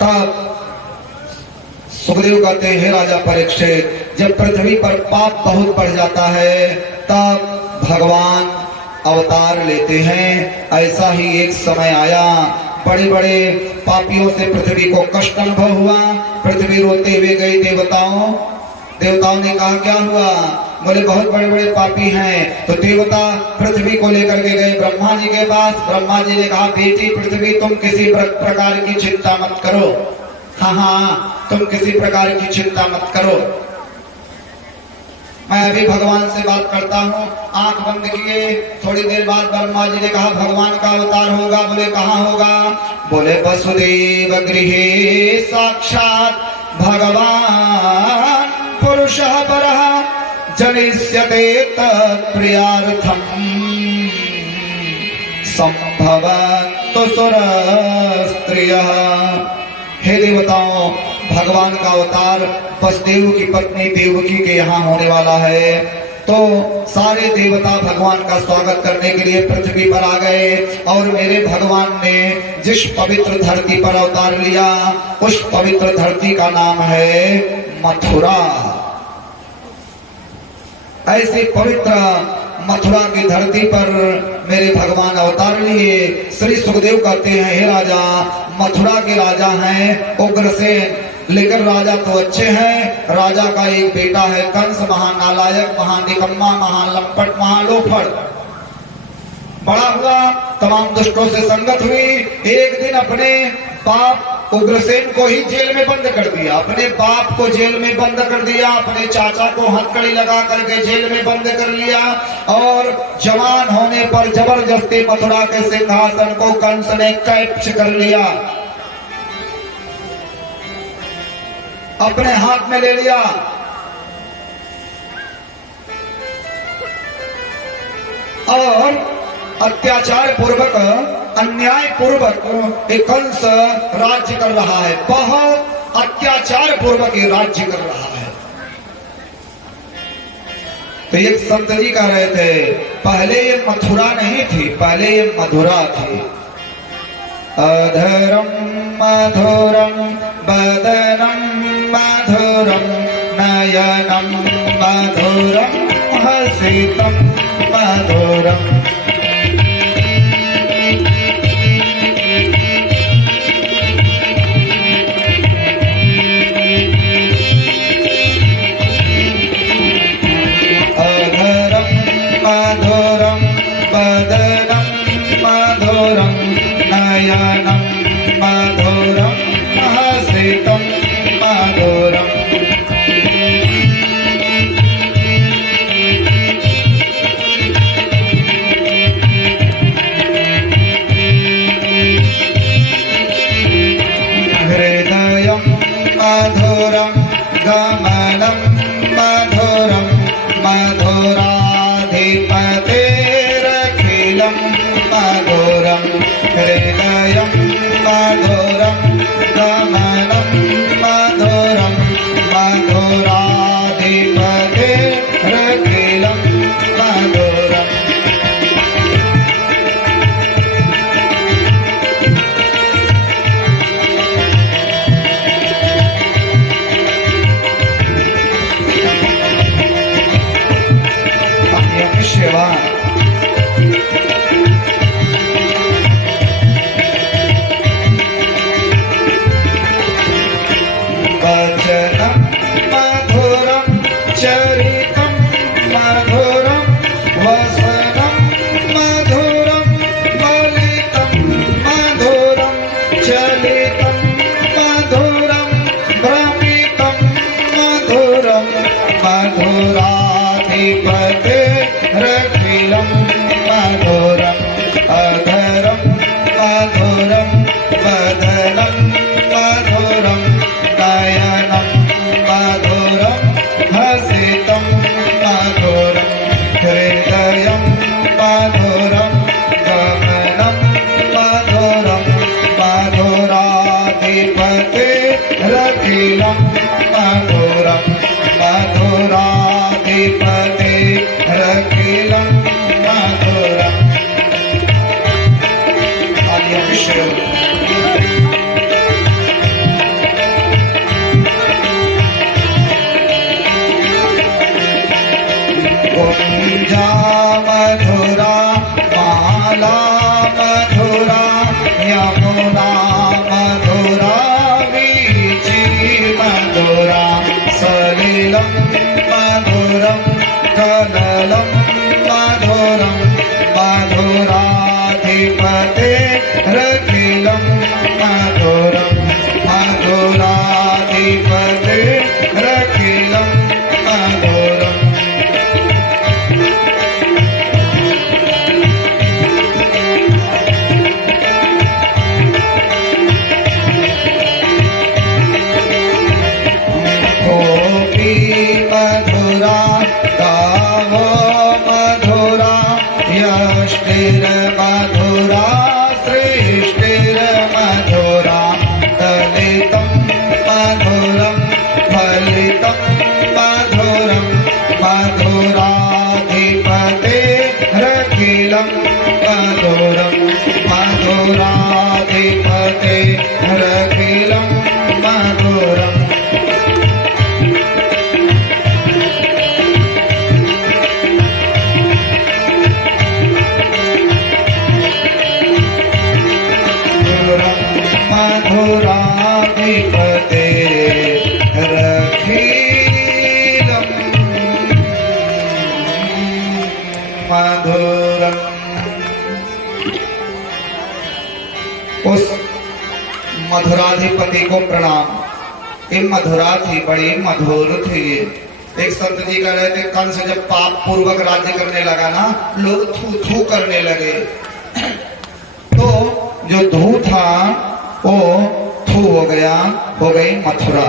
तब सुखदेव कहते हैं, हे राजा परीक्षित, जब पृथ्वी पर पाप बहुत बढ़ जाता है तब भगवान अवतार लेते हैं। ऐसा ही एक समय आया, बड़े बड़े पापियों से पृथ्वी को कष्ट अनुभव हुआ। पृथ्वी रोते हुए गई देवताओं ने कहा क्या हुआ? बोले बहुत बड़े बड़े पापी हैं। तो देवता पृथ्वी को लेकर के गए ब्रह्मा जी के पास। ब्रह्मा जी ने कहा, बेटी पृथ्वी, तुम किसी प्रकार की चिंता मत करो। हाँ, तुम किसी प्रकार की चिंता मत करो, मैं अभी भगवान से बात करता हूँ। आंख बंद किए। थोड़ी देर बाद ब्रह्मा जी ने कहा, भगवान का अवतार होगा। बोले कहाँ होगा? बोले वसुदेव गृहे साक्षात भगवान पुरुषः परः जनिष्यते तत्प्रियार्थम संभवन्तु सुरस्त्रियः। हे देवताओं, भगवान का अवतार वसुदेव की पत्नी देवकी के यहाँ होने वाला है। तो सारे देवता भगवान का स्वागत करने के लिए पृथ्वी पर आ गए और मेरे भगवान ने जिस पवित्र धरती पर अवतार लिया उस पवित्र धरती का नाम है मथुरा। ऐसी पवित्र मथुरा की धरती पर मेरे भगवान अवतार लिए। श्री सुखदेव कहते हैं, हे राजा, मथुरा के राजा हैं उग्रसेन, लेकिन राजा तो अच्छे हैं। राजा का एक बेटा है कंस, महानालायक, महानिकम्मा, महालंपट, महालोफड़। बड़ा हुआ, तमाम दुष्टों से संगत हुई। एक दिन अपने बाप उग्रसेन को ही जेल में बंद कर दिया। अपने बाप को जेल में बंद कर दिया, अपने चाचा को हथकड़ी लगा करके जेल में बंद कर लिया और जवान होने पर जबरदस्ती मथुरा के सिंहासन को कंस ने कैप्च कर लिया, अपने हाथ में ले लिया। और अत्याचार पूर्वक, अन्याय पूर्वक एक कंस राज्य कर रहा है। बहुत अत्याचार पूर्वक ये राज्य कर रहा है। तो एक संत जी कह रहे थे, पहले ये मथुरा नहीं थी, पहले ये मधुरा थी। अधरम मधुरम बदनम मधुरम नयनम मधुरम हसितम मधुरम। अधरम मधुरम बदनम मधुरम नयनम मधुरम हसितम मधुरम। हृदयं मधुरं गमनं मधुरं मधुराधिपतेरखिलं मधुरं। हृदयं मधुरं गमनं मधुरं मधुराधिपतेरखिलं मधुरम्। सेवा वचनं मधुरं चरितं मधुरं वसनं मधुरं बलितं मधुरं चलितं मधुरं भ्रमितं मधुरं मधुराधिपते रखिलं मधुरम्। अधरं मधुरं बदनं मधुरं नयनं मधुरं हसितं मधुरं। हृदयं मधुरं गमनं मधुरं मधुराधिपते रखिलं मधुरं मधुराधिपते रखिलं मधुरम्। रखिलं मधुरम् मधुराधिपते रखिलं मधुरम्। उस मधुराधिपति को प्रणाम। ये मधुरा थी, बड़ी मधुर थी। एक संत जी कह रहे थे, कंस जब पाप पूर्वक राज्य करने लगा ना, लोग थू थू करने लगे। तो जो धू था वो थू हो गया, हो गई मथुरा।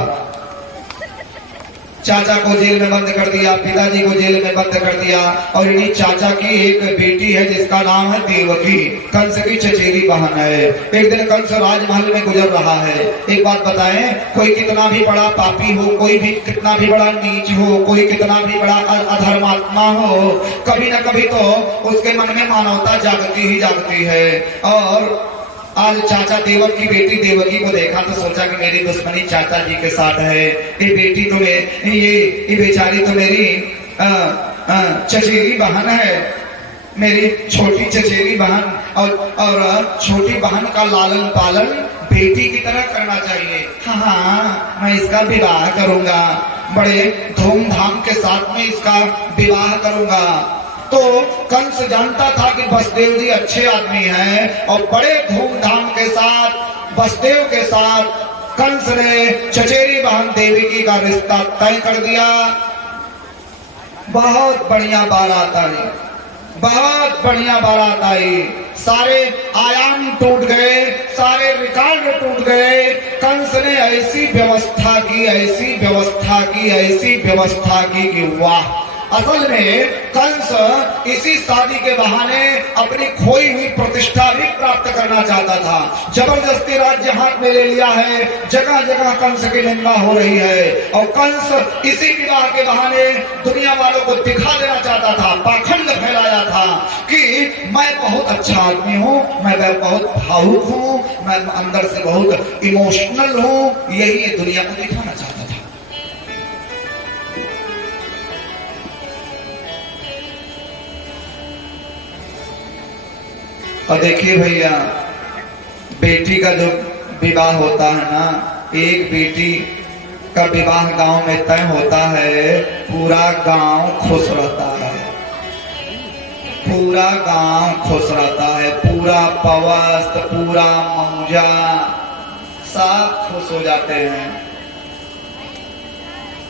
चाचा को जेल में बंद कर दिया, पिताजी को जेल में बंद कर दिया। और इन्हीं चाचा की एक बेटी है जिसका नाम है देवकी, कंस की चचेरी बहन है। एक दिन कंस राजमहल में गुजर रहा है। एक बात बताएं, कोई कितना भी बड़ा पापी हो, कोई भी कितना भी बड़ा नीच हो, कोई कितना भी बड़ा अधर्मात्मा हो, कभी न कभी तो उसके मन में मानवता जागती ही जागती है। और आज चाचा देवक की बेटी देवकी को देखा तो सोचा कि मेरी दुश्मनी चाचा जी के साथ है। ये बेटी तो ये बेचारी तो मेरी चचेरी बहन है, मेरी छोटी चचेरी बहन। और छोटी बहन का लालन पालन बेटी की तरह करना चाहिए। हाँ, मैं इसका विवाह करूंगा, बड़े धूमधाम के साथ में इसका विवाह करूंगा। तो कंस जानता था कि वसुदेव जी अच्छे आदमी हैं और बड़े धूमधाम के साथ वसुदेव के साथ कंस ने चचेरी बहन देवकी का रिश्ता तय कर दिया। बहुत बढ़िया बारात आई, बहुत बढ़िया बारात आई। सारे आयाम टूट गए, सारे रिकॉर्ड टूट गए। कंस ने ऐसी व्यवस्था की, ऐसी व्यवस्था की, ऐसी व्यवस्था की कि वाह। असल में कंस इसी शादी के बहाने अपनी खोई हुई प्रतिष्ठा भी प्राप्त करना चाहता था। जबरदस्ती राज्य हाथ में ले लिया है, जगह जगह कंस की निंदा हो रही है। और कंस इसी विवाह के बहाने दुनिया वालों को दिखा देना चाहता था, पाखंड फैलाया था कि मैं बहुत अच्छा आदमी हूँ, मैं बहुत भावुक हूँ, मैं अंदर से बहुत इमोशनल हूँ। यही दुनिया को दिखाना चाहता था। और देखिए भैया, बेटी का जो विवाह होता है ना, एक बेटी का विवाह गांव में तय होता है, पूरा गांव खुश रहता है, पूरा गांव खुश रहता है, पूरा पवस्त, पूरा मौजा, सब खुश हो जाते हैं।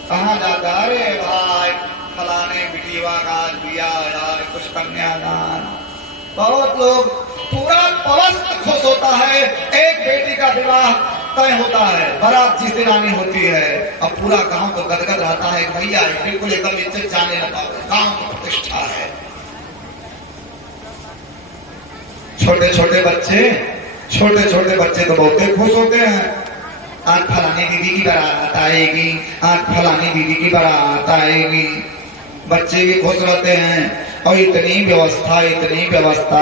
कहाँ जाता, अरे भाई फलाने बिटिया का दिया यार, कुछ कन्यादान। बहुत लोग, पूरा पवस्त खुश होता है। एक बेटी का विवाह तय होता है, बारात जिस दिन आनी होती है, अब पूरा गांव तो गदगद रहता है। भैया बिल्कुल एकदम इज्जत जाने लगा, गांव की प्रतिष्ठा है। छोटे छोटे बच्चे तो बहुत खुश होते हैं। आज फलानी दीदी की बारात आएगी, आज फलानी दीदी की बारात आएगी। बच्चे भी खुश रहते हैं। और इतनी व्यवस्था,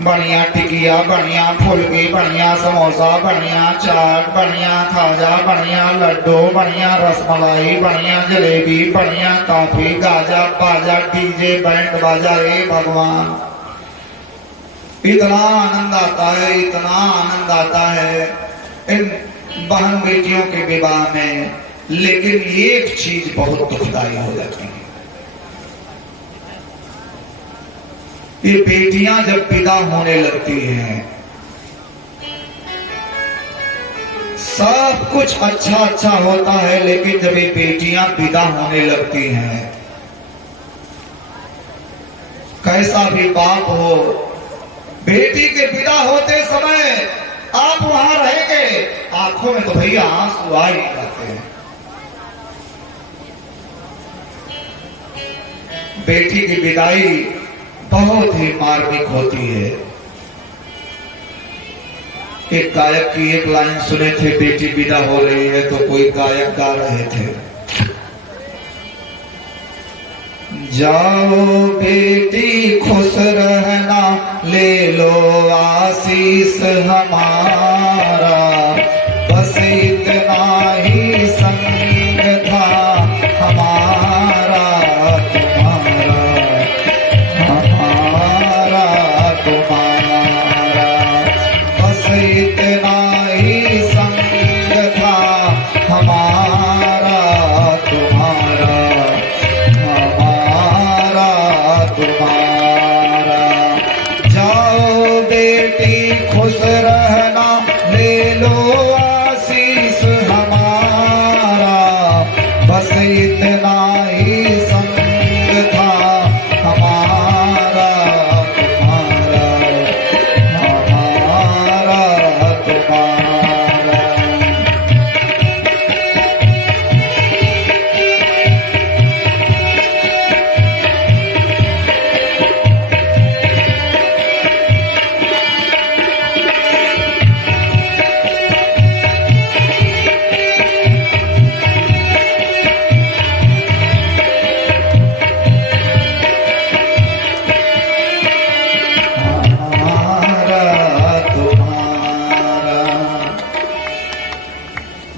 बढ़िया टिकिया, बढ़िया फुलकी, बढ़िया समोसा, बढ़िया चाट, बढ़िया खाजा, बढ़िया लड्डू, बढ़िया रसमलाई, बढ़िया जलेबी, बढ़िया कॉफी, गाजा बाजा, डीजे बैंड बाजा। हे भगवान, इतना आनंद आता है, इतना आनंद आता है इन बहन बेटियों के विवाह में। लेकिन एक चीज बहुत दुखदाई हो जाती है। ये बेटियां जब विदा होने लगती हैं, सब कुछ अच्छा होता है, लेकिन जब ये बेटियां विदा होने लगती हैं, कैसा भी बाप हो, बेटी के विदा होते समय आप वहां रहेंगे, आंखों में तो भैया आंसू आ ही जाते हैं। बेटी की विदाई बहुत ही मार्मिक होती है। एक गायक की एक लाइन सुने थे, बेटी विदा हो रही है, तो कोई गायक गा रहे थे, जाओ बेटी खुश रहना, ले लो आशीष हमारा,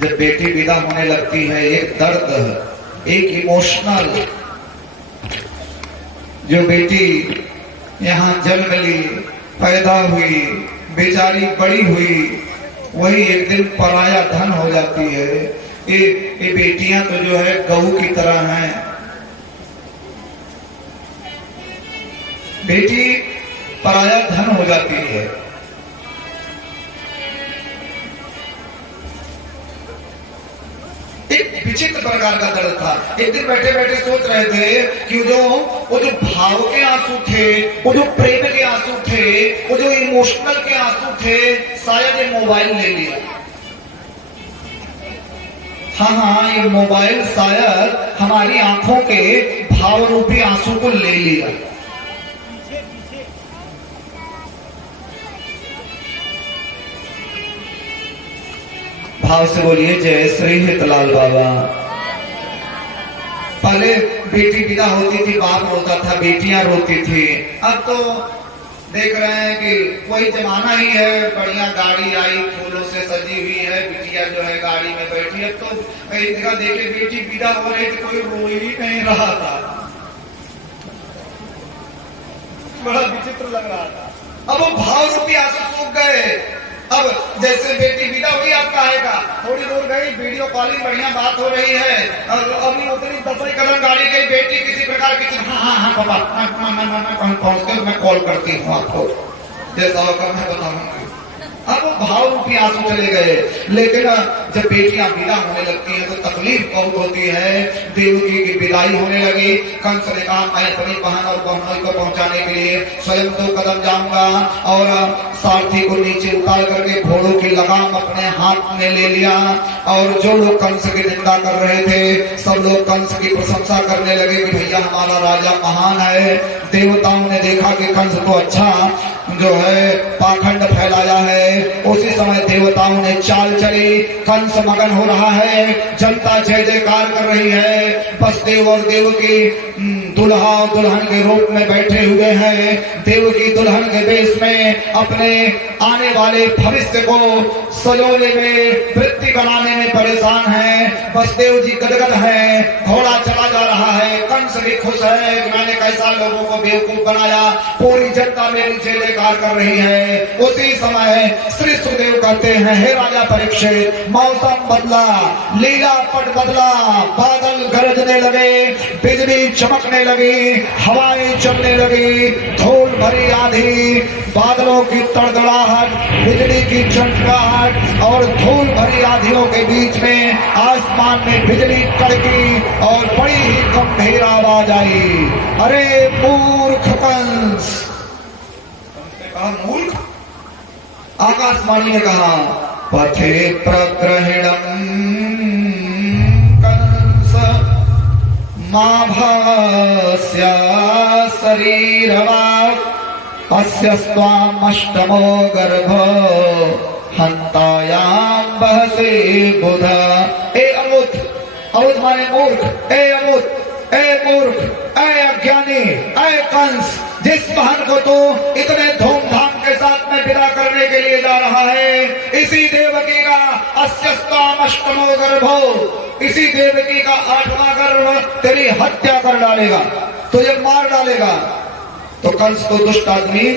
जब बेटी विदा होने लगती है, एक दर्द, एक इमोशनल, जो बेटी यहाँ जन्म ली, पैदा हुई, बेचारी बड़ी हुई, वही एक दिन पराया धन हो जाती है। ये बेटियां तो जो है गऊ की तरह हैं। बेटी पराया धन हो जाती है। एक विचित्र प्रकार का दर्द था। एक दिन बैठे बैठे सोच रहे थे कि वो जो भाव के आंसू थे, वो जो प्रेम के आंसू थे, वो जो इमोशनल के आंसू थे, शायद ये मोबाइल ले लिया। हाँ, ये मोबाइल शायद हमारी आंखों के भाव रूपी आंसू को ले लिया। भाव से बोलिए जय श्री हितलाल बाबा। पहले बेटी विदा होती थी, बाप रोता था, बेटियां रोती थी। अब तो देख रहे हैं कि वही जमाना ही है। बढ़िया गाड़ी आई, फूलों से सजी हुई है, बिटिया जो है गाड़ी में बैठी है। तो कई जगह देखे बेटी विदा हो रही थी, कोई रो ही नहीं रहा था। बड़ा विचित्र लग रहा था। अब वो भाव रूपी आंसू सूख गए। अब जैसे बेटी विदा हुई, आपका आएगा, थोड़ी दूर गई, वीडियो कॉलिंग बढ़िया बात हो रही है, और अभी उतनी 10 कदम गाड़ी गई, बेटी किसी प्रकार की हाँ पापा पहुंच के मैं कॉल करती हूँ आपको, जैसा होगा मैं बताऊंगी। अब वो भाव रूपी आंसू चले गए। लेकिन जब बेटियां विदा होने लगती हैं तो तकलीफ बहुत होती है। देवकी की विदाई होने लगी। कंस ने कहा मैं अपनी बहन और बहनोई को पहुंचाने के लिए स्वयं 2 कदम जाऊंगा, और सारथी को नीचे उतार करके घोड़ों की लगाम अपने हाथ में ले लिया। और जो लोग कंस की निंदा कर रहे थे, सब लोग कंस की प्रशंसा करने लगे कि भैया हमारा राजा महान है। देवताओं ने देखा कि कंस को अच्छा जो है पाखंड फैलाया है। उसी समय देवताओं ने चाल चली। कंस मगन हो रहा है, जनता जय जयकार कर रही है। वसुदेव और देवकी दुल्हा और दुल्हन के रूप में बैठे हुए हैं। देवकी दुल्हन के वेश में अपने आने वाले भविष्य को सजोने में, वृत्ति बनाने में परेशान है। वसुदेव जी गदगद है, घोड़ा चला जा रहा है। कंस भी खुश है कि मैंने कैसा लोगों को बेवकूफ बनाया। पूरी जनता मेरी जय जयकार कर रही है। उसी समय श्री सुखदेव कहते हैं, हे राजा परीक्षित, मौसम बदला, लीला पट बदला, बादल गरजने लगे, बिजली चमकने लगी, हवाएं चलने लगी, धूल भरी आंधी, बादलों की तड़तड़ाहट, बिजली की चमकाहट और धूल भरी आंधियों के बीच में आसमान में बिजली कड़की और बड़ी ही गंभीर आवाज आई, अरे मूर्ख कंस। मूर्ख, आकाशवाणी ने कहा, पथे प्रग्रहिणम् कंस माभास्या शरीरवाक् अस्य स्वामष्टमो गर्भ हंतायाम बहसे बुध। ए अमुत, अमुत माने मूर्ख, ए अमुत, ए मूर्ख, ए अज्ञानी, ए कंस, जिस बहन को तो इतने धूमधाम के साथ में विदा करने के लिए जा रहा है, इसी देवकी का अस्यस्ताम अष्टमो गर्भो, इसी देवकी का 8वां गर्भ तेरी हत्या कर डालेगा, तुझे मार डालेगा। तो कंस तो दुष्ट आदमी।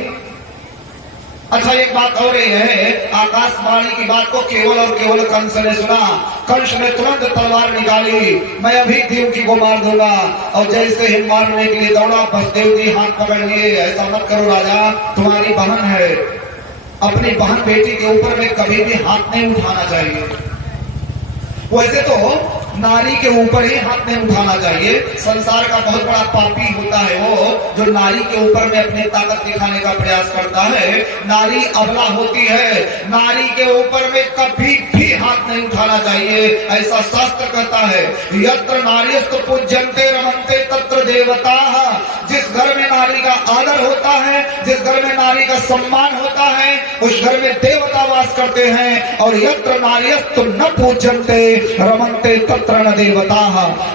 अच्छा, एक बात हो रही है, आकाशवाणी की बात को केवल और केवल कंस ने सुना। कंस ने तुरंत तलवार निकाली, मैं अभी देवकी को मार दूंगा। और जैसे ही मारने के लिए दौड़ा, वसुदेव जी हाथ पकड़ लिए, ऐसा मत करो राजा, तुम्हारी बहन है, अपनी बहन बेटी के ऊपर में कभी भी हाथ नहीं उठाना चाहिए। वैसे तो नारी के ऊपर ही हाथ नहीं उठाना चाहिए। संसार का बहुत बड़ा पापी होता है वो जो नारी के ऊपर में अपनी ताकत दिखाने का प्रयास करता है। नारी अबला होती है, नारी के ऊपर में कभी भी हाथ नहीं उठाना चाहिए, ऐसा शास्त्र कहता है। यत्र नार्यस्तु पूज्यन्ते रमन्ते तत्र देवता। जिस घर में नारी का आदर होता है, जिस घर में नारी का सम्मान होता है, उस घर में देवता वास करते हैं। और यत्र नार्यस्तु न पूज्यन्ते रमन्ते तत्र न देवता।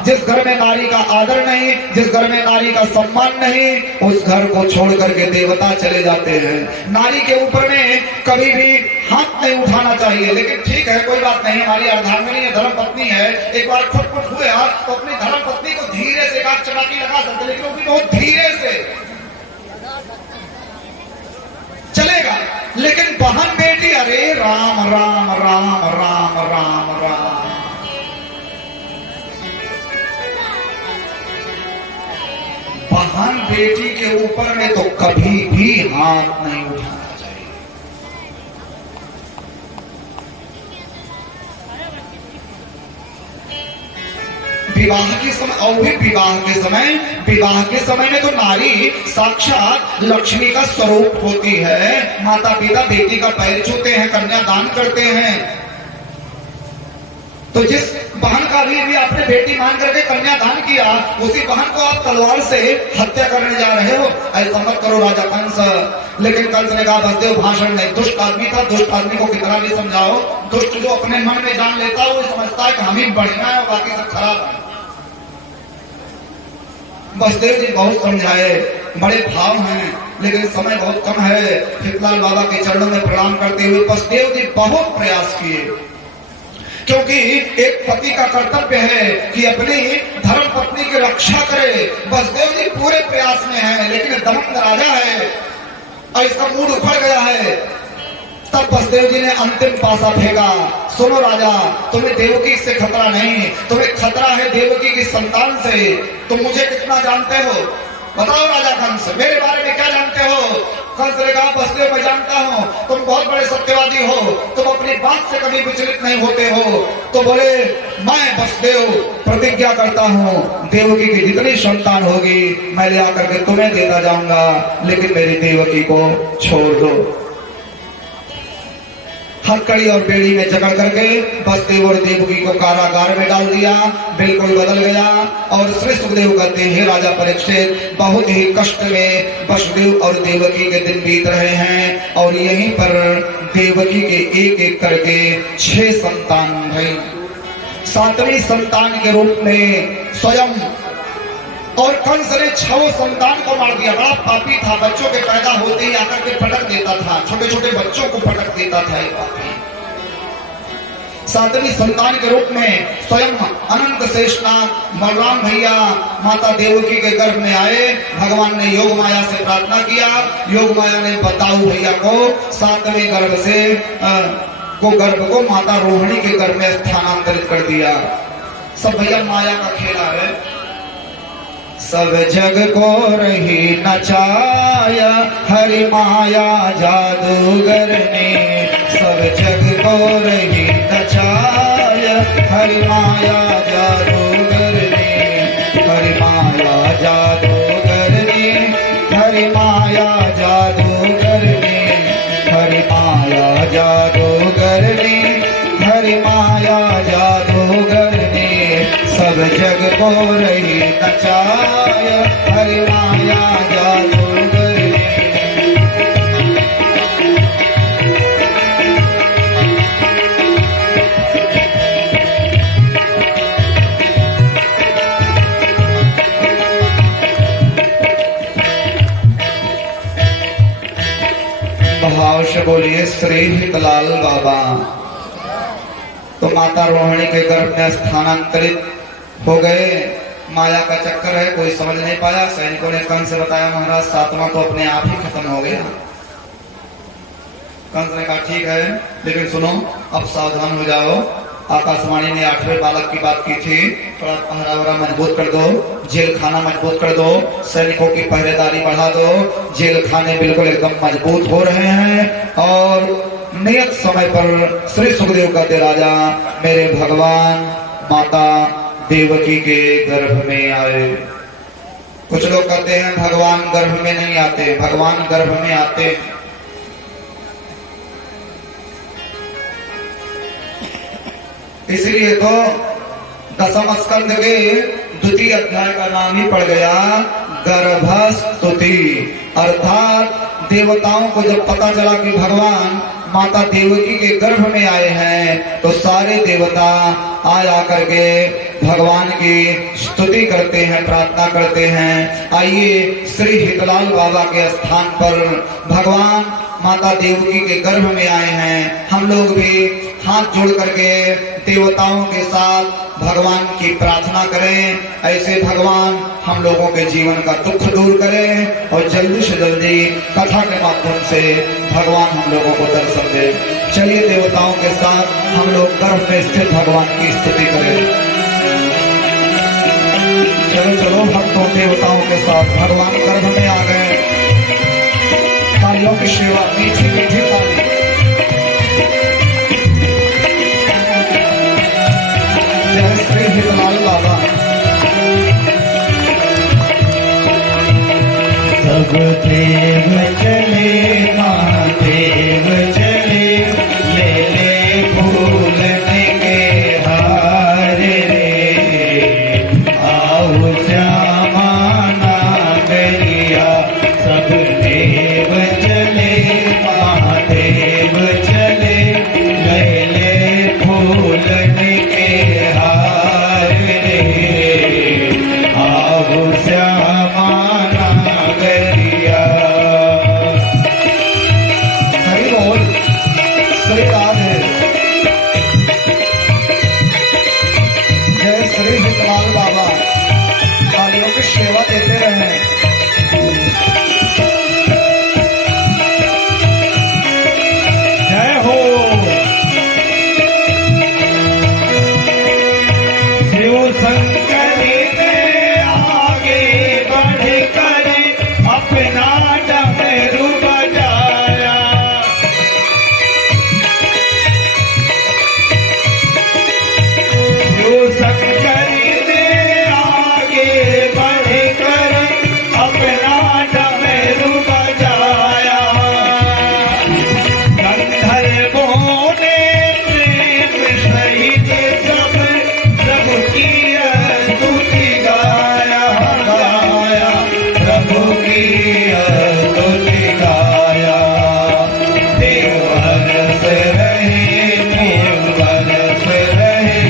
जिस घर में नारी का आदर नहीं, जिस घर में नारी का सम्मान नहीं, उस घर को छोड़ करके देवता चले जाते हैं। नारी के ऊपर में कभी भी हाथ नहीं उठाना चाहिए। लेकिन ठीक है, कोई बात नहीं, हमारी अर्धांगिनी है, धर्म पत्नी है, एक बार खुटपुट हुए तो अपनी धर्म पत्नी को धीरे से काट चटाकी लगा सकते, लेकिन वो भी बहुत धीरे से चलेगा। लेकिन बहन बेटी, अरे राम राम राम राम राम राम, बहन बेटी के ऊपर में तो कभी भी हाथ नहीं उठाना चाहिए। विवाह के समय, और भी विवाह के समय में तो नारी साक्षात लक्ष्मी का स्वरूप होती है। माता पिता बेटी का पैर छूते हैं, कन्यादान करते हैं। तो जिस बहन का भी आपने बेटी मान करके कन्यादान किया, उसी बहन को आप तलवार से हत्या करने जा रहे हो। ऐसा मत करो राजा कंस। लेकिन कंस ने कहा, बसदेव भाषण नहीं, दुष्ट आदमी था, दुष्ट आदमी को कितना भी समझाओ, दुष्ट जो अपने मन में जान लेता है वो समझता है कि हम ही बढ़िया है और बाकी सब खराब है। बसदेव जी बहुत समझाए, बड़े भाव हैं, लेकिन समय बहुत कम है। हितलाल बाबा के चरणों में प्रणाम करते हुए बसदेव जी बहुत प्रयास किए, क्योंकि एक पति का कर्तव्य है कि अपनी धर्म पत्नी की रक्षा करे। बसदेव जी पूरे प्रयास में हैं, लेकिन दमन राजा है और इसका मूड उखड़ गया है। तब बसदेव जी ने अंतिम पासा फेंका, सुनो राजा, तुम्हें देवकी से खतरा नहीं, तुम्हें खतरा है देवकी की संतान से। तुम मुझे कितना जानते हो बताओ राजा कंस, मेरे बारे में क्या जानते हो? कंस ने कहा, बसदेव मैं जानता हूँ, तुम बहुत बड़े सत्यवादी हो, तुम अपनी बात से कभी विचलित नहीं होते हो। तो बोले, मैं बसदेव प्रतिज्ञा करता हूँ, देवकी की जितनी संतान होगी मैं ले आकर के तुम्हें देता जाऊंगा, लेकिन मेरी देवकी को छोड़ दो। हथकड़ी और बेड़ी में जकड़ करके बसदेव और देवकी को कारागार में डाल दिया। बिल्कुल बदल गया। और श्री सुखदेव कहते हैं, राजा परीक्षित, बहुत ही कष्ट में वसुदेव और देवकी के दिन बीत रहे हैं। और यहीं पर देवकी के एक एक करके 6 संतान रही। 7वीं संतान के रूप में स्वयं, और कंस ने 6 संतान को मार दिया। बड़ा पापी था, बच्चों के पैदा होते ही आकर के पटक देता था, छोटे छोटे बच्चों को पटक देता था एक पापी। 7वीं संतान के रूप में स्वयं अनंत शेषनाग बलराम भैया माता देवकी के गर्भ में आए। भगवान ने योग माया से प्रार्थना किया, योग माया ने बताऊ भैया को 7वें गर्भ से गर्भ को माता रोहिणी के गर्भ में स्थानांतरित कर दिया। सब भैया माया का खेला है। सब जग को रही नचाया हरि माया जादूगर ने, सब जग को रही नचाया हरि माया जादूगर ने, हरि माया जादूगर ने, हरि माया जादूगर ने, हरि माया जादूगर ने, हरि माया जादूगर ने, सब जग को रही नचाया हरि माया जादूगर ने। भाव से बोलिए श्री हितलाल बाबा। तो माता रोहिणी के गर्भ में स्थानांतरित हो गए। माया का चक्कर है, कोई समझ नहीं पाया। सैनिकों ने कंस से बताया, महाराज 7वां तो अपने आप ही खत्म हो गया। कंस ने कहा, ठीक है, लेकिन सुनो, अब सावधान हो जाओ। आकाशवाणी ने 8वें बालक की बात की थी, थोड़ा पहरा वहरा मजबूत कर दो, जेल खाना मजबूत कर दो, सैनिकों की पहरेदारी बढ़ा दो। जेल खाने बिल्कुल एकदम मजबूत हो रहे हैं। और नियत समय पर श्री सुखदेव कहते, राजा मेरे भगवान माता देवकी के गर्भ में आए। कुछ लोग कहते हैं भगवान गर्भ में नहीं आते, भगवान गर्भ में आते। इसलिए तो दसम स्कंद के द्वितीय अध्याय का नाम ही पड़ गया गर्भस्तुति। अर्थात देवताओं को जब पता चला कि भगवान माता देवकी के गर्भ में आए हैं तो सारे देवता आया करके भगवान की स्तुति करते हैं, प्रार्थना करते हैं। आइए श्री हितलाल बाबा के स्थान पर भगवान माता देवकी के गर्भ में आए हैं। हम लोग भी हाथ जोड़ करके देवताओं के साथ भगवान की प्रार्थना करें। ऐसे भगवान हम लोगों के जीवन का दुख दूर करें और जल्दी से जल्दी कथा के माध्यम से भगवान हम लोगों को दर्शन दे। चलिए देवताओं के साथ हम लोग गर्भ में स्थित भगवान की स्तुति करें। चलो चलो भक्तों देवताओं के साथ भगवान गर्भ में आ गए। तालियों की सेवा, मीठी मीठी ताली। जय श्री हितलाल बाबा। सब देव चले महादेव चले, ले ले फूलने के हार रे, आओ श्यामा नागरिया। सब देव चले महादेव चले, ले ले फूलने के हार रे, आओ श्यामा नागरिया। हरि बोल श्री राधे। जय श्री हितलाल बाबा। तालियों की सेवा देते रहे। जय हो। शिव शंकरी ने आगे बढ़कर अपना डमरू बजाया, शिव शंकरी ने आगे बढ़कर अपना डमरू बजाया। गंधर्वों ने प्रेम सहित सब प्रभु की स्तुति गाया, गाया प्रभु की स्तुति गाया। देव हरस रहे, देव हरस रहे,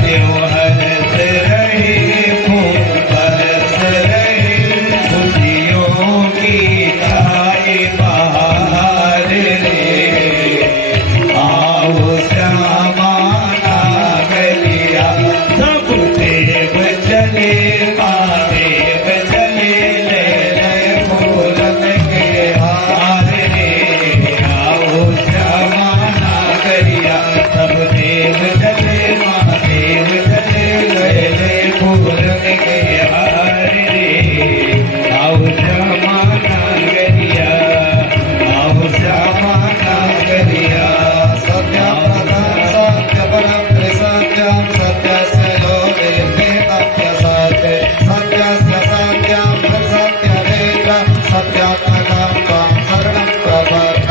देव हरस रहे, फूल बरस रहे, खुशियों की छाए बहार रे, आओ श्यामा नागरिया। सब देव चले महादेव चले, ले ले फूलन के हार रे, आओ श्यामा नागरिया। सब देव चले महादेव चले, ले ले फूलन के हार रे, आओ श्यामा नागरिया, आओ श्यामा नागरिया। सत्यम प्रथम सत्य परम त्रिसत्यम, सत्यस्य योगिर्भे तथ्य सत्य, सत्यस्य सत्यम सत्यमेव, सत्यात्मकं त्वं शरणं प्रपद्ये।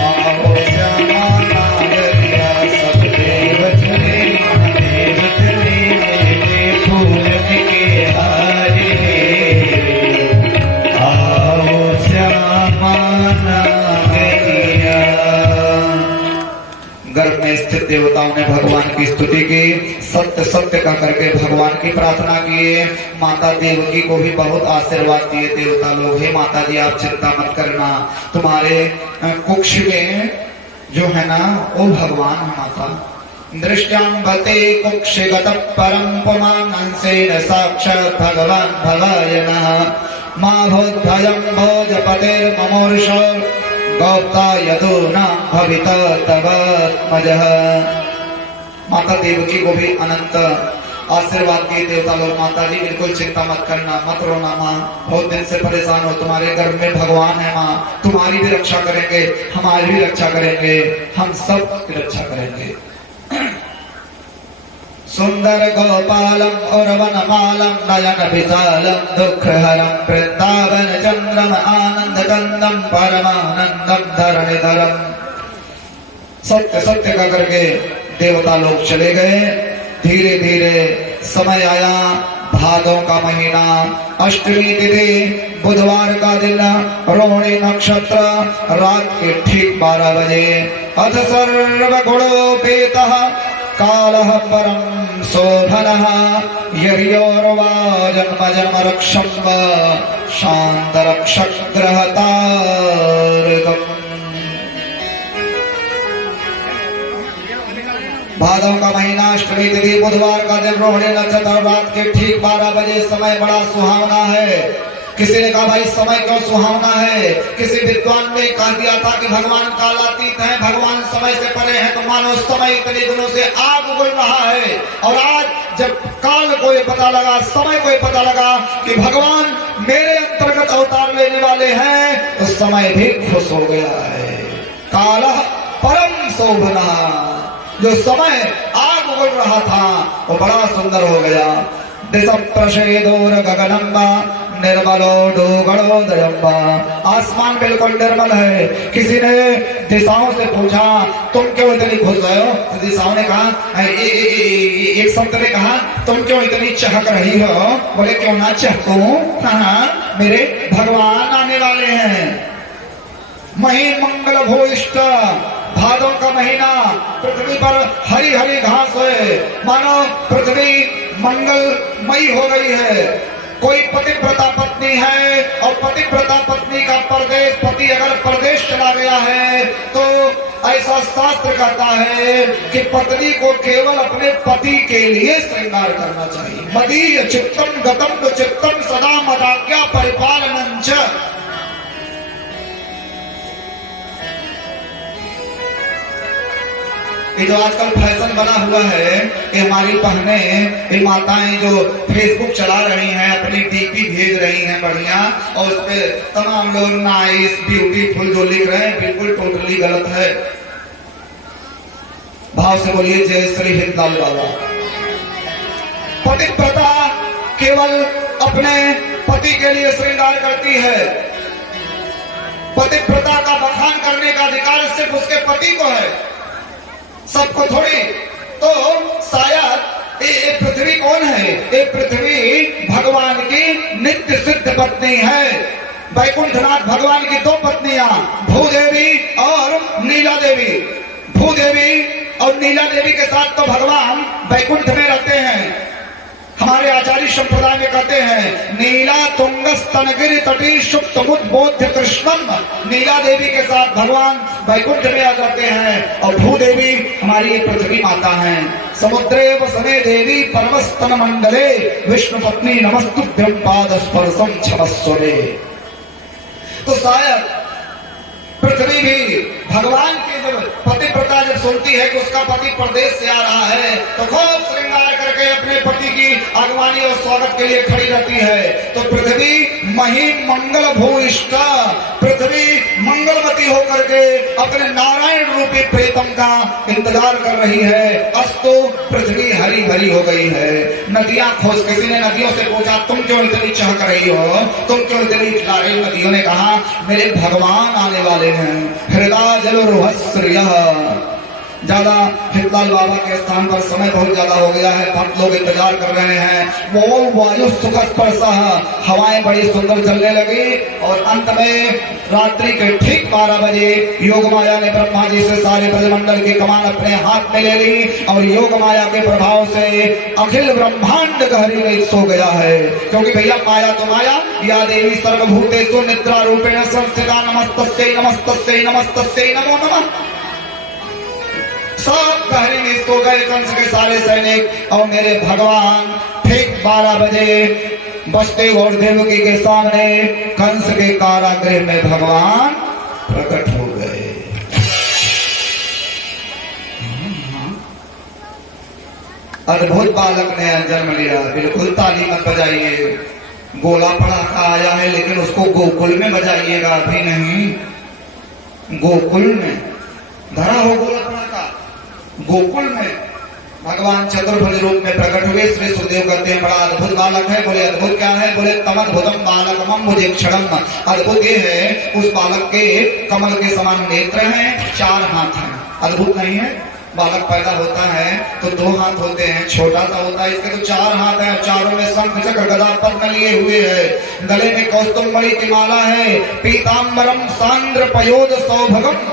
आओ श्यामा नागरिया। सब देव चले महादेव चले, ले ले फूलन के हार रे, आओ श्यामा नागरिया। गर्भ में स्थित देवताओं ने भगवान की स्तुति की, सत्य सत्य का करके भगवान की प्रार्थना किए। माता देवकी को भी बहुत आशीर्वाद दिए देवता लोग। हे माता जी आप चिंता मत करना, तुम्हारे कुक्ष में जो है ना वो भगवान है माता। दृष्टां बते कुक्षिगत परम पुमांसेन साक्षात् भगवान भवायनः। मा भोद्भयं भोजपतेर्ममूर्ष गौप्ता यदो न भविता तवात्मजः। माता देवकी को भी अनंत आशीर्वाद दिए देवता लोग। माता जी बिल्कुल चिंता मत करना, मत रोना माँ, बहुत दिन से परेशान हो, तुम्हारे गर्भ में भगवान है माँ, तुम्हारी भी रक्षा करेंगे, हमारी भी रक्षा करेंगे, हम सब की रक्षा करेंगे। सुंदर गोपालम और वनमालम नयन विशालम दुख हरम वृंदावन चंद्रम आनंद कंदम परमानंदम धरणिधरम। सत्य सत्य का करके देवता लोग चले गए। धीरे धीरे समय आया भादों का महीना, अष्टमी तिथि, बुधवार का दिन, रोहिणी नक्षत्र, रात के ठीक 12 बजे। अथ सर्व गुणोपेतः कालः परम शोभनः यर्योर्वा जन्म जन्म रक्षम शांत रक्षक ग्रहतारकम्। भादव का महीना, अष्टमी तिथि, बुधवार का दिन, रोहिणी नक्षत्र, रात के ठीक 12 बजे। समय बड़ा सुहावना है। किसी ने कहा भाई समय क्यों सुहावना है? किसी विद्वान ने कह दिया था कि भगवान कालातीत हैं, भगवान समय से परे हैं, तो मानो समय इतने दिनों से आग उगल रहा है। और आज जब काल को ये पता लगा, समय को ये पता लगा कि भगवान मेरे अंतर्गत अवतार लेने वाले हैं, तो समय भी खुश हो गया है। कालः परम शोभना, जो समय आग उगल रहा था वो बड़ा सुंदर हो गया। दिशा प्रशेदोर गगनम्बा निर्मलो डोगणोदयम्बा, आसमान बिल्कुल निर्मल है। किसी ने दिशाओं से पूछा तुम क्यों इतनी खुश हो? तो दिशाओं ने कहा, एक संत ने कहा तुम क्यों इतनी चहक रही हो? बोले क्यों ना चहकूं, हाँ मेरे भगवान आने वाले हैं। मही मंगल भूइष्ठ, भादों का महीना, पृथ्वी पर हरी हरी घास है, मानो पृथ्वी मंगलमयी हो गई है। कोई पतिव्रता पत्नी है और पतिव्रता पत्नी का परदेश, पति अगर परदेश चला गया है तो ऐसा शास्त्र कहता है कि पत्नी को केवल अपने पति के लिए श्रृंगार करना चाहिए। मदीय चित्तम गतम चित्तम सदा मदाज्ञा परिपालनंच। ये जो आजकल फैशन बना हुआ है, ये हमारी बहने, ये माताएं जो फेसबुक चला रही हैं, अपनी डीपी भेज रही हैं बढ़िया, और उस पे तमाम लोग नाइस ब्यूटीफुल जो लिख रहे हैं, बिल्कुल टोटली गलत है। भाव से बोलिए जय श्री हिंदलाल बाबा। पतिव्रता केवल अपने पति के लिए श्रृंगार करती है। पतिव्रता का बखान करने का अधिकार सिर्फ उसके पति को है, सबको थोड़ी। तो शायद ये पृथ्वी कौन है? ये पृथ्वी भगवान की नित्य सिद्ध पत्नी है। वैकुंठनाथ भगवान की 2 पत्नियां, भूदेवी और नीला देवी। भूदेवी और नीला देवी के साथ तो भगवान वैकुंठ में रहते हैं। हमारे आचार्य संप्रदाय में कहते हैं नीला तुंग स्तनगिरि तटी सुप्त मुद्बोध्य कृष्णम। नीला देवी के साथ भगवान वैकुंठ में आ जाते हैं। और भूदेवी हमारी पृथ्वी माता हैं। समुद्रे वसने देवी परमस्तन मंडले विष्णु पत्नी नमस्तुभ्यं पाद स्पर्शम क्षमस्वरे। तो शायद पृथ्वी भी भगवान की जब पतिव्रता जब सुनती है कि उसका पति प्रदेश से आ रहा है, तो खूब श्रृंगार करके अपने पति की आगवानी और स्वागत के लिए खड़ी रहती है। तो पृथ्वी मही मंगल भूइष्ठ, पृथ्वी मंगलमती होकर के अपने नारायण रूपी प्रेतम का इंतजार कर रही है। अस्तु पृथ्वी हरी भरी हो गई है। नदियां खोज, किसी ने नदियों से पूछा तुम क्यों इतनी चहक रही हो, तुम क्यों इतनी खिला रही हो? नदियों ने कहा मेरे भगवान आने वाले हैं। हृदय जलुर्हस्रियः। ज्यादा हितलाल बाबा के स्थान पर समय बहुत ज्यादा हो गया है, भक्त लोग इंतजार कर रहे हैं। वो वायु सुख स्पर्श, हवाएं बड़ी सुंदर चलने लगी। और अंत में रात्रि के ठीक 12 बजे योग माया ने ब्रह्मा जी से सारे ब्रजमंडल की कमान अपने हाथ में ले ली। और योग माया के प्रभाव से अखिल ब्रह्मांड गहरी में सो गया है। क्योंकि भैया माया तो माया, या देवी सर्वभूतेषु निद्रा रूपेण संस्थिता। नमस्तस्यै नमस्तस्यै नमस्तस्यै नमो नमः। सब गहरे में सो गए कंस के सारे सैनिक। और मेरे भगवान ठीक 12 बजे वसुदेव और देवकी के सामने कंस के कारागृह में भगवान प्रकट हो गए। अद्भुत बालक ने जन्म लिया। बिल्कुल ताली मत बजाइए, गोला पड़ाका आया है लेकिन उसको गोकुल में बजाइएगा, अभी नहीं। गोकुल में धरा हो गोला पड़ाका, गोकुल में भगवान चतुर्भुज रूप में प्रकट हुए। श्री सुखदेव कहते हैं बड़ा अद्भुत बालक है। बोले अद्भुत क्या है? बोले तमद्भुतम बालकमं मुझे क्षणम। अद्भुत ये है उस बालक के कमल के समान नेत्र हैं, 4 हाथ हैं। अद्भुत नहीं है? बालक पैदा होता है तो 2 हाथ होते हैं, छोटा सा होता है, इसके तो 4 हाथ हैं। चारों में शंख चक्र गदा पद्म लिए हुए है। गले में कौस्तुभमणि की माला है। पीताम्बरम सांद्र पयोद सौभगम,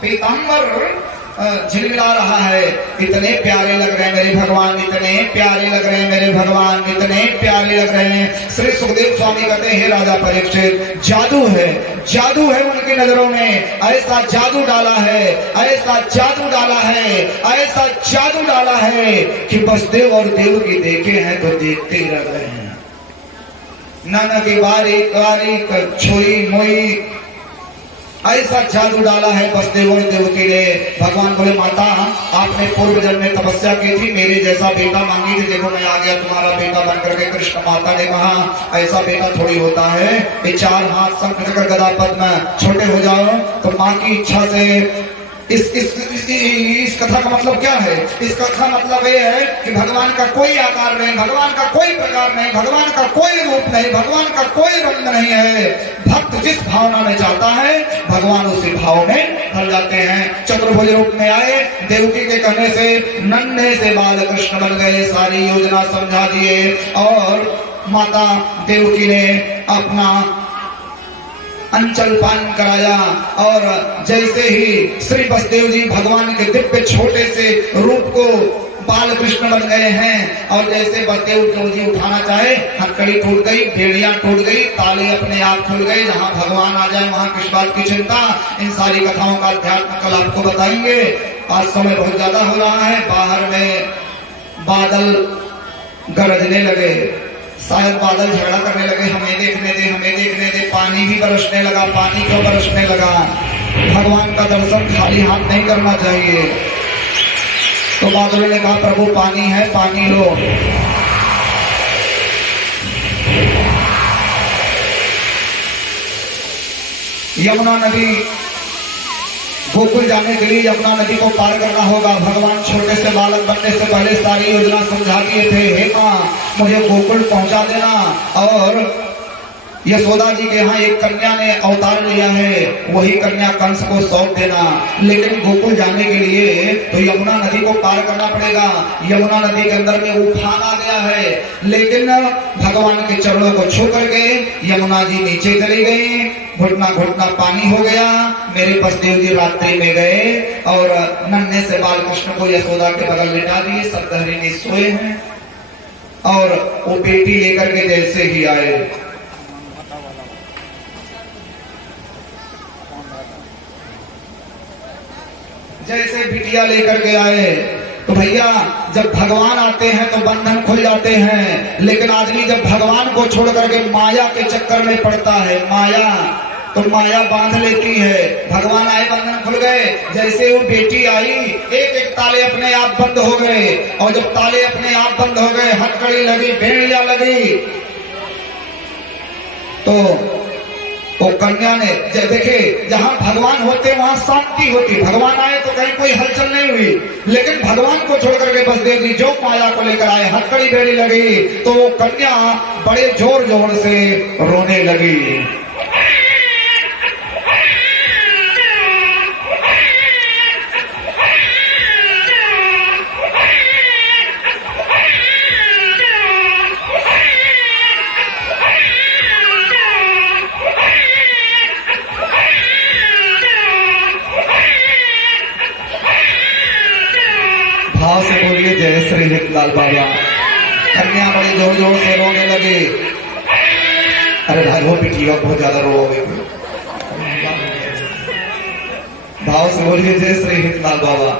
पीताम्बर झिलमिला रहा है। इतने प्यारे लग रहे हैं मेरे भगवान, इतने प्यारे लग रहे हैं मेरे भगवान, इतने प्यारे लग रहे हैं। श्री सुखदेव स्वामी कहते हैं हे राजा परीक्षित, जादू है, जादू है उनकी नजरों में। ऐसा जादू डाला है, ऐसा जादू डाला है, ऐसा जादू डाला है कि वसुदेव और देवकी देखे हैं तो देखते ही रह गए हैं। नाना की बारीक बारीक छोई मोई ऐसा जादू डाला है वसुदेव और देवकी ने। भगवान बोले माता आपने पूर्व जन्म में तपस्या की थी, मेरे जैसा बेटा मांगी थी, देखो मैं आ गया तुम्हारा बेटा बनकर के। कृष्ण माता ने कहा ऐसा बेटा थोड़ी होता है, ये 4 हाथ शंख चक्र गदा पद्म, छोटे हो जाओ तो माँ की इच्छा से। इस कथा का मतलब क्या है? इस कथा मतलब ये है कि भगवान का कोई आकार नहीं, भगवान का कोई प्रकार नहीं, भगवान का कोई रूप नहीं, भगवान का कोई रंग नहीं है। भक्त जिस भावना में चाहता है भगवान उसी भाव में ढल जाते हैं। चतुर्भुज रूप में आए, देवकी के कहने से नन्हे से बाल कृष्ण बन गए, सारी योजना समझा दिए और माता देवकी ने अपना अंचल पान कराया। और जैसे ही श्री वसुदेव जी भगवान के दिव्य छोटे से रूप को बाल कृष्ण बन गए हैं, और जैसे वसुदेव जी उठाना चाहे हथकड़ी टूट गई, भेड़ियां टूट गई, ताले अपने आप खुल गए। जहां भगवान आ जाए वहां किस बात की चिंता। इन सारी कथाओं का अध्यात्म कल आपको बताएंगे। आज समय बहुत ज्यादा हो रहा है, बाहर में बादल गरजने लगे, शायद बादल झगड़ा करने लगे, हमें देखने दे, हमें देखने दे। पानी भी बरसने लगा, पानी क्यों बरसने लगा? भगवान का दर्शन खाली हाथ नहीं करना चाहिए। तो बादलों ने कहा प्रभु पानी है, पानी लो। यमुना नदी, गोकुल जाने के लिए यमुना नदी को पार करना होगा। भगवान छोटे से बालक बनने से पहले सारी योजना समझा दिए थे, हे माँ मुझे गोकुल पहुंचा देना। और यशोदा जी के यहाँ एक कन्या ने अवतार लिया है, वही कन्या कंस को सौंप देना। लेकिन गोकुल जाने के लिए तो यमुना नदी को पार करना पड़ेगा। यमुना नदी के अंदर में उफान आ गया है, लेकिन भगवान के चरणों को छू करके यमुना जी नीचे चली गई, घुटना घुटना पानी हो गया। मेरे वसुदेव जी रात्रि में गए और नन्हे से बाल कृष्ण को यशोदा के बगल लिटा दिए। सप्तहरिणी सोए हैं और वो बेटी लेकर के जैसे ही आए, जैसे बिटिया लेकर के आए तो भैया जब भगवान आते हैं तो बंधन खुल जाते हैं। लेकिन आदमी जब भगवान को छोड़ करके माया के चक्कर में पड़ता है, माया तो माया बांध लेती है। भगवान आए, बंधन खुल गए। जैसे वो बेटी आई, एक एक ताले अपने आप बंद हो गए, और जब ताले अपने आप बंद हो गए, हथकड़ी लगी, भेड़िया लगी, तो वो कन्या ने देखे जहां भगवान होते वहां शांति होती। भगवान आए तो कहीं कोई हलचल नहीं हुई, लेकिन भगवान को छोड़ करके वसुदेव जी जो माया को लेकर आए, हथकड़ी बेड़ी लगी, तो वो कन्या बड़े जोर जोर से रोने लगी। भाव से बोलिए जय श्री हितलाल बाबा। कन्या बड़े जोर जोर से रोने लगे। अरे भाई वो बिटिया बहुत ज्यादा रोओगे। भाव से बोलिए जय श्री हितलाल बाबा।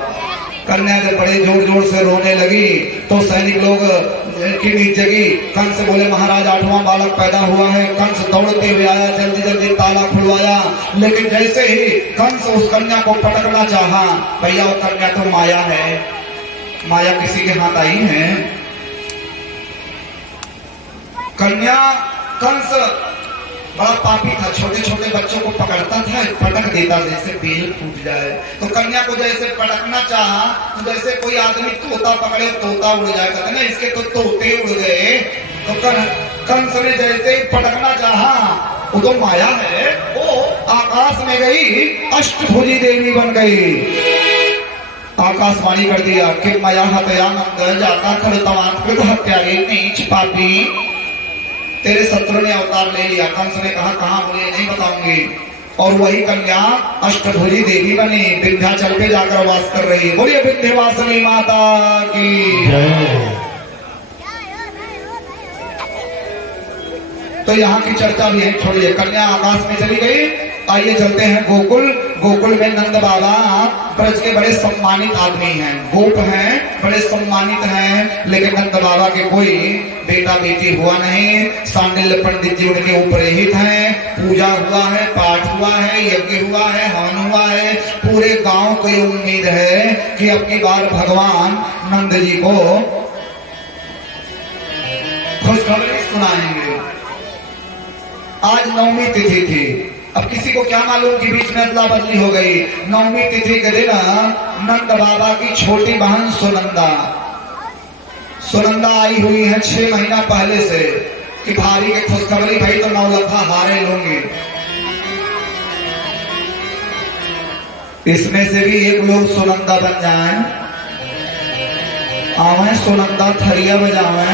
कन्या जब बड़े जोर जोर से रोने लगी तो सैनिक लोग की नींद जगी। कंस बोले महाराज 8वां बालक पैदा हुआ है। कंस दौड़ते हुए आया, जल्दी जल्दी ताला खुलवाया। लेकिन जैसे ही कंस उस कन्या को पटकना चाहा, भैया वो कन्या तो माया है, माया किसी के हाथ आई है। कन्या कंस बड़ा पापी था, छोटे छोटे बच्चों को पकड़ता था, पटक देता जैसे बेल फूट जाए। तो कन्या को जैसे पटकना चाहा तो जैसे कोई आदमी तोता पकड़े तोता उड़ जाए, कहते ना इसके तो तोते उड़ गए। तो कंस ने जैसे ही पटकना चाहा, वो तो माया है, वो आकाश में गई, अष्टभुजी देवी बन गई। आकाशवाणी कर दिया कि माया हत्या मंगल जाता खड़तवान कृत हत्यारे नीच पापी, तेरे शत्रु ने अवतार ले लिया। कंस ने कहा कहां, बोले नहीं बताऊंगी। और वही कन्या अष्टभुजी देवी बनी, विंध्याचल पे जाकर वास कर रही। बोलिए विंध्यवासिनी माता की। तो यहाँ की चर्चा भी है, छोड़िए, कन्या आकाश में चली गई। आइए चलते हैं गोकुल। गोकुल में नंद बाबा ब्रज के बड़े सम्मानित आदमी हैं, गोप हैं, बड़े सम्मानित हैं। लेकिन नंद बाबा के कोई बेटा बेटी हुआ नहीं। सांडिल्य पंडित जी उनके ऊपर हित हैं, पूजा हुआ है, पाठ हुआ है, यज्ञ हुआ है, हवन हुआ है। पूरे गांव को ये उम्मीद है कि अब की बार भगवान नंद जी को खुशखबरी सुनाएंगे। आज नवमी तिथि थी। अब किसी को क्या मालूम कि बीच में अदला बदली हो गई। नवमी तिथि के दिन नंद बाबा की छोटी बहन सुनंदा आई हुई है 6 महीना पहले से कि भारी के खुशखबरी भाई तो 9 लखा हारे लूंगी। इसमें से भी एक लोग सुनंदा बन जाए, आवे सुनंदा थरिया बजावे।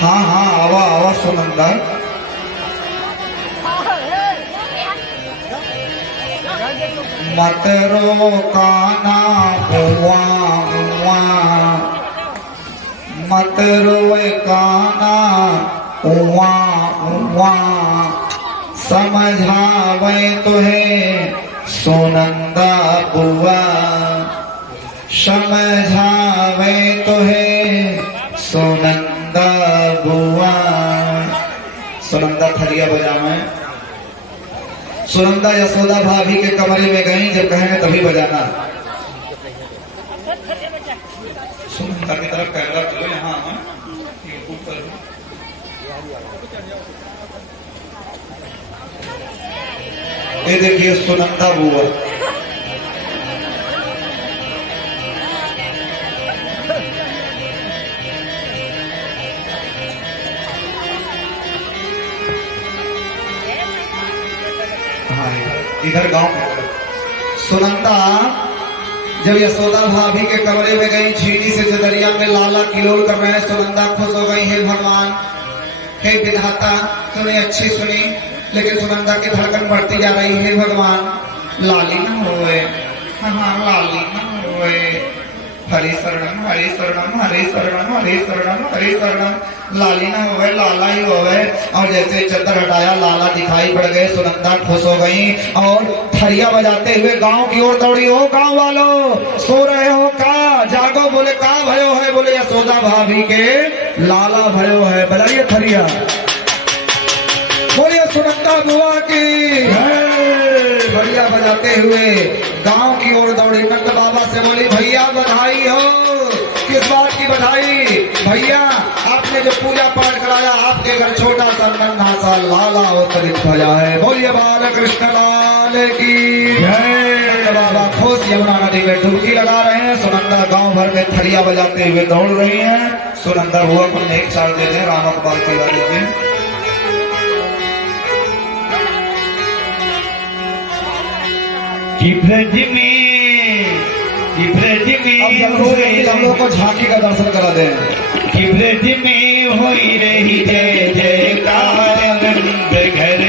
हाँ हाँ, आवा आवा सुनंदा। मत रो काना बुआ बुआ, मत रोए काना उआ उआ, समझावे तुहे सुनंदा बुआ, समझावे तुहे सुनंदा बुआ। सुनंदा थरिया बजावे। सुनंदा यशोदा भाभी के कमरे में गई, जब कहेंगे तभी बजाना। सुनंदा की तरफ कैमरा चलो, यहाँ यूट्यूब पर। ये देखिए सुनंदा बुआ। इधर गांव में सुनंदा जब यशोदा भाभी के कमरे में गई, छीनी से चदरिया में लाला किलोल कर रहे हैं। सुनंदा खुश हो गई, हे भगवान, हे विधाता, तूने अच्छी सुनी। लेकिन सुनंदा की धड़कन बढ़ती जा रही, हे भगवान, लाली न होए, हाँ लाली न होए। हरि शरणम हरि शरणम हरि शरणम हरि शरणम हरि शरणम, लाली ना होवे, लाला ही होवे। और जैसे चद्दर हटाया, लाला दिखाई पड़ गए। सुनंदा खुश हो गई और थरिया बजाते हुए गांव की ओर दौड़ी। हो गांव वालों, सो रहे हो का? जागो। बोले का भयो है? बोले यशोदा भाभी के लाला भयो है। बजाइए थरिया, बोलिए सुनंदा बुआ की। बढ़िया बजाते हुए गांव की ओर दौड़ी। नंद बाबा से बोली, भैया बधाई हो। किस बात की बधाई? भैया आपने जो पूजा पाठ कराया, आपके घर छोटा सा नन्हा सा लाला अवतरित भया है। बोलिए बाल कृष्ण लाल की जय। नंद बाबा खुश यमुना नदी में डुबकी लगा रहे हैं। सुनंदा गांव भर में थरिया बजाते हुए दौड़ रही है। सुनंदा हुआ को नेक चाल देते हैं रामक बाल की वाली जी। ब्रज में हम लोग को झांकी का दर्शन करा दें। ब्रज में होई रही जय जयकार, नंद घर